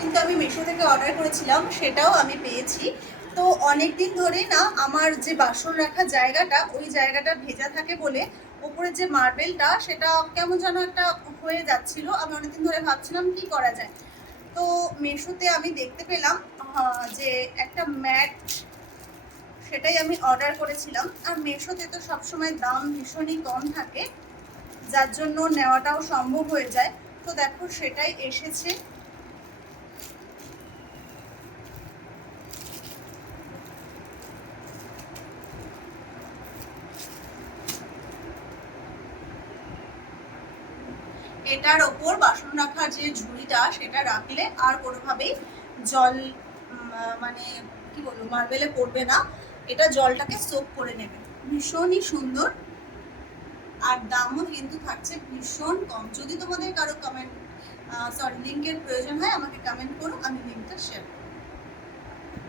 কিন্তু আমি মিশো থেকে অর্ডার করেছিলাম, সেটাও আমি পেয়েছি। তো অনেক দিন ধরেই না আমার যে বাসন রাখার জায়গাটা, ওই জায়গাটা ভেজা থাকে বলে ওপরের যে মার্বেলটা সেটা কেমন যেন একটা হয়ে যাচ্ছিল। আমি অনেকদিন ধরে ভাবছিলাম কি করা যায়। তো মিশোতে আমি দেখতে পেলাম যে একটা ম্যাট, সেটাই আমি অর্ডার করেছিলাম। আর মিশোতে তো সবসময় দাম ভীষণই কম থাকে, যার জন্য নেওয়াটাও সম্ভব হয়ে যায়। তো দেখো সেটাই এসেছে। এটার ওপর বাসন রাখার যে ঝুড়িটা সেটা রাখলে আর কোনোভাবেই জল মানে কি বলবো মার্বেলে পড়বে না, এটা জলটাকে সোক করে নেবে। ভীষণই সুন্দর, আর দামও কিন্তু থাকছে ভীষণ কম। যদি তোমাদের কারো কমেন্ট লিঙ্কের প্রয়োজন হয় আমাকে কমেন্ট করো, আমি লিঙ্কটা শেয়ার করব।